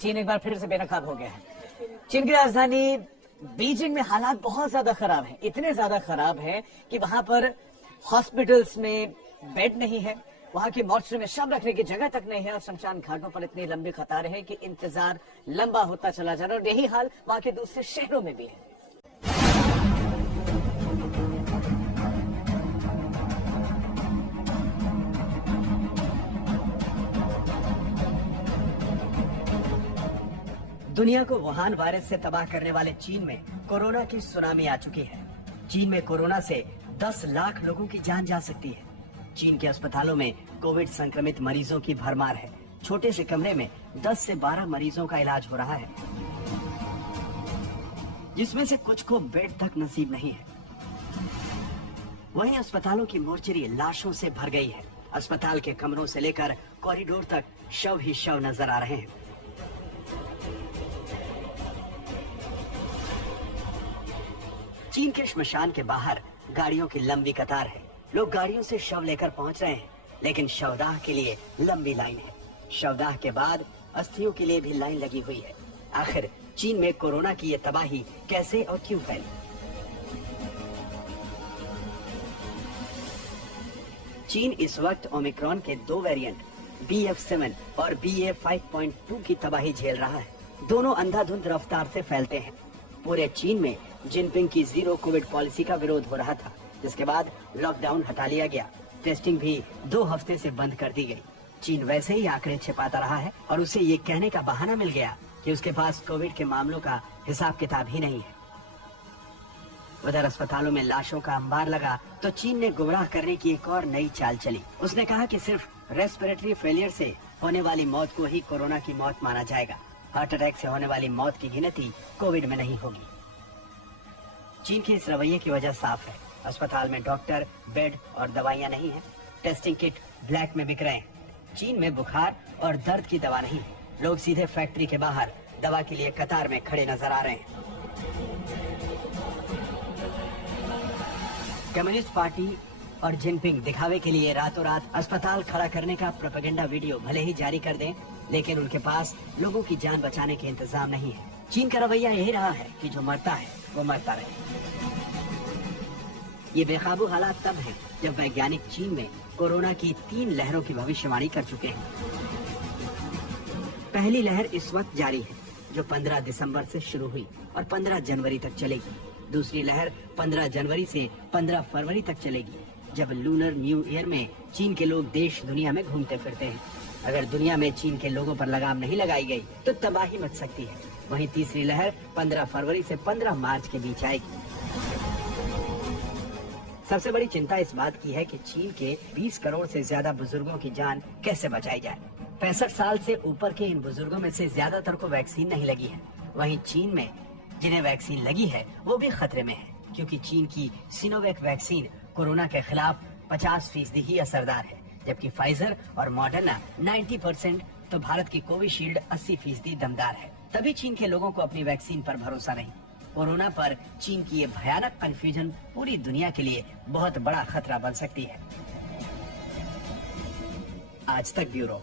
चीन एक बार फिर से बेनकाब हो गया है। चीन की राजधानी बीजिंग में हालात बहुत ज्यादा खराब हैं, इतने ज्यादा खराब हैं कि वहां पर हॉस्पिटल्स में बेड नहीं है, वहां की मॉर्चरी में शव रखने की जगह तक नहीं है और शमशान घाटों पर इतनी लंबी कतारें हैं कि इंतजार लंबा होता चला जा रहा है। और यही हाल वहां के दूसरे शहरों में भी है। दुनिया को वुहान वायरस से तबाह करने वाले चीन में कोरोना की सुनामी आ चुकी है। चीन में कोरोना से 10 लाख लोगों की जान जा सकती है। चीन के अस्पतालों में कोविड संक्रमित मरीजों की भरमार है। छोटे से कमरे में 10 से 12 मरीजों का इलाज हो रहा है, जिसमें से कुछ को बेड तक नसीब नहीं है। वहीं अस्पतालों की मोर्चरी लाशों से भर गई है। अस्पताल के कमरों से लेकर कॉरिडोर तक शव ही शव नजर आ रहे हैं। चीन के श्मशान के बाहर गाड़ियों की लंबी कतार है। लोग गाड़ियों से शव लेकर पहुंच रहे हैं, लेकिन शवदाह के लिए लंबी लाइन है। शवदाह के बाद अस्थियों के लिए भी लाइन लगी हुई है। आखिर चीन में कोरोना की ये तबाही कैसे और क्यों फैली? चीन इस वक्त ओमिक्रॉन के 2 वेरिएंट BF7 और BA5.2 की तबाही झेल रहा है। दोनों अंधाधुंध रफ्तार से फैलते हैं। पूरे चीन में जिनपिंग की जीरो कोविड पॉलिसी का विरोध हो रहा था, जिसके बाद लॉकडाउन हटा लिया गया। टेस्टिंग भी 2 हफ्ते से बंद कर दी गई। चीन वैसे ही आंकड़े छिपाता रहा है और उसे ये कहने का बहाना मिल गया कि उसके पास कोविड के मामलों का हिसाब किताब ही नहीं है। उधर अस्पतालों में लाशों का अंबार लगा तो चीन ने गुमराह करने की एक और नई चाल चली। उसने कहा कि सिर्फ रेस्पिरेटरी फेलियर से होने वाली मौत को ही कोरोना की मौत माना जाएगा। हार्ट अटैक से होने वाली मौत की गिनती कोविड में नहीं होगी। चीन के इस रवैये की वजह साफ है। अस्पताल में डॉक्टर, बेड और दवाइयां नहीं है। टेस्टिंग किट ब्लैक में बिक रहे हैं। चीन में बुखार और दर्द की दवा नहीं है। लोग सीधे फैक्ट्री के बाहर दवा के लिए कतार में खड़े नजर आ रहे हैं। कम्युनिस्ट पार्टी और जिनपिंग दिखावे के लिए रातों रात अस्पताल खड़ा करने का प्रोपेगेंडा वीडियो भले ही जारी कर दें, लेकिन उनके पास लोगों की जान बचाने के इंतजाम नहीं है। चीन का रवैया यही रहा है कि जो मरता है वो मरता रहे। ये बेकाबू हालात तब हैं जब वैज्ञानिक चीन में कोरोना की 3 लहरों की भविष्यवाणी कर चुके हैं। पहली लहर इस वक्त जारी है, जो 15 दिसंबर से शुरू हुई और 15 जनवरी तक चलेगी। दूसरी लहर 15 जनवरी से 15 फरवरी तक चलेगी, जब लूनर न्यू ईयर में चीन के लोग देश दुनिया में घूमते फिरते हैं। अगर दुनिया में चीन के लोगों पर लगाम नहीं लगाई गई तो तबाही मच सकती है। वहीं तीसरी लहर 15 फरवरी से 15 मार्च के बीच आएगी। सबसे बड़ी चिंता इस बात की है कि चीन के 20 करोड़ से ज्यादा बुजुर्गों की जान कैसे बचाई जाए। 65 साल से ऊपर के इन बुजुर्गों में से ज्यादातर को वैक्सीन नहीं लगी है। वहीं चीन में जिन्हें वैक्सीन लगी है वो भी खतरे में है, क्योंकि चीन की सिनोवैक वैक्सीन कोरोना के खिलाफ 50% ही असरदार है, जबकि फाइजर और मॉडर्ना 90%, तो भारत की कोविशील्ड 80% दमदार है। तभी चीन के लोगों को अपनी वैक्सीन पर भरोसा नहीं। कोरोना पर चीन की ये भयानक कंफ्यूजन पूरी दुनिया के लिए बहुत बड़ा खतरा बन सकती है। आज तक ब्यूरो।